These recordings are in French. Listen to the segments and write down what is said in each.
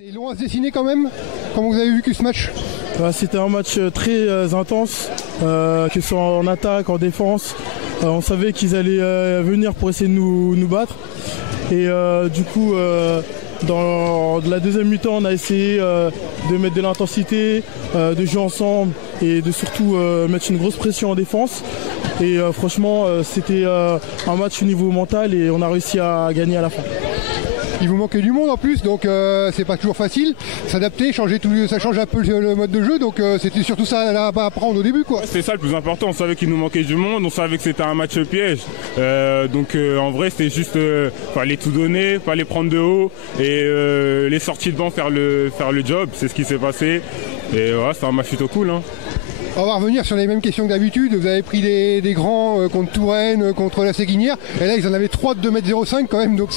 C'est long à se dessiner quand même. Comment vous avez vu que ce match? C'était un match très intense, que ce soit en attaque, en défense. On savait qu'ils allaient venir pour essayer de nous battre. Et du coup, dans la deuxième mi-temps, on a essayé de mettre de l'intensité, de jouer ensemble et de surtout mettre une grosse pression en défense. Et franchement, c'était un match au niveau mental et on a réussi à gagner à la fin. Il vous manquait du monde en plus, donc c'est pas toujours facile. S'adapter, changer tout, ça change un peu le mode de jeu, donc c'était surtout ça à apprendre au début, quoi. C'était ça le plus important. On savait qu'il nous manquait du monde, on savait que c'était un match piège. Donc en vrai, c'était juste fallait tout donner, fallait prendre de haut et les sorties de banc faire le job. C'est ce qui s'est passé. Et ouais, c'était un match plutôt cool, hein. On va revenir sur les mêmes questions que d'habitude. Vous avez pris des grands contre Touraine, contre la Séguinière. Et là, ils en avaient 3 de 2,05 m quand même. Donc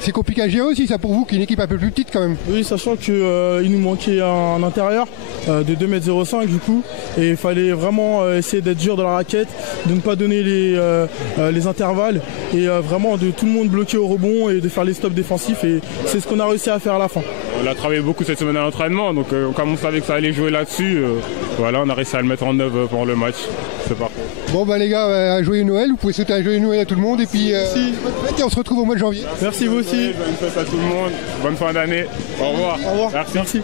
c'est compliqué à gérer aussi, ça pour vous, qui est une équipe un peu plus petite quand même. Oui, sachant qu'il nous manquait un intérieur de 2,05 m du coup. Et il fallait vraiment essayer d'être dur dans la raquette, de ne pas donner les intervalles. Et vraiment de tout le monde bloquer au rebond et de faire les stops défensifs. Et c'est ce qu'on a réussi à faire à la fin. On a travaillé beaucoup cette semaine à l'entraînement. Donc comme on savait que ça allait jouer là-dessus, voilà, on a réussi à le mettre en œuvre pour le match. C'est parfait. Bon bah les gars, joyeux Noël, vous pouvez souhaiter un joyeux Noël à tout le monde et puis on se retrouve au mois de janvier. Merci vous aussi. Bonne fête à tout le monde, bonne fin d'année. Au revoir. Au revoir. Merci.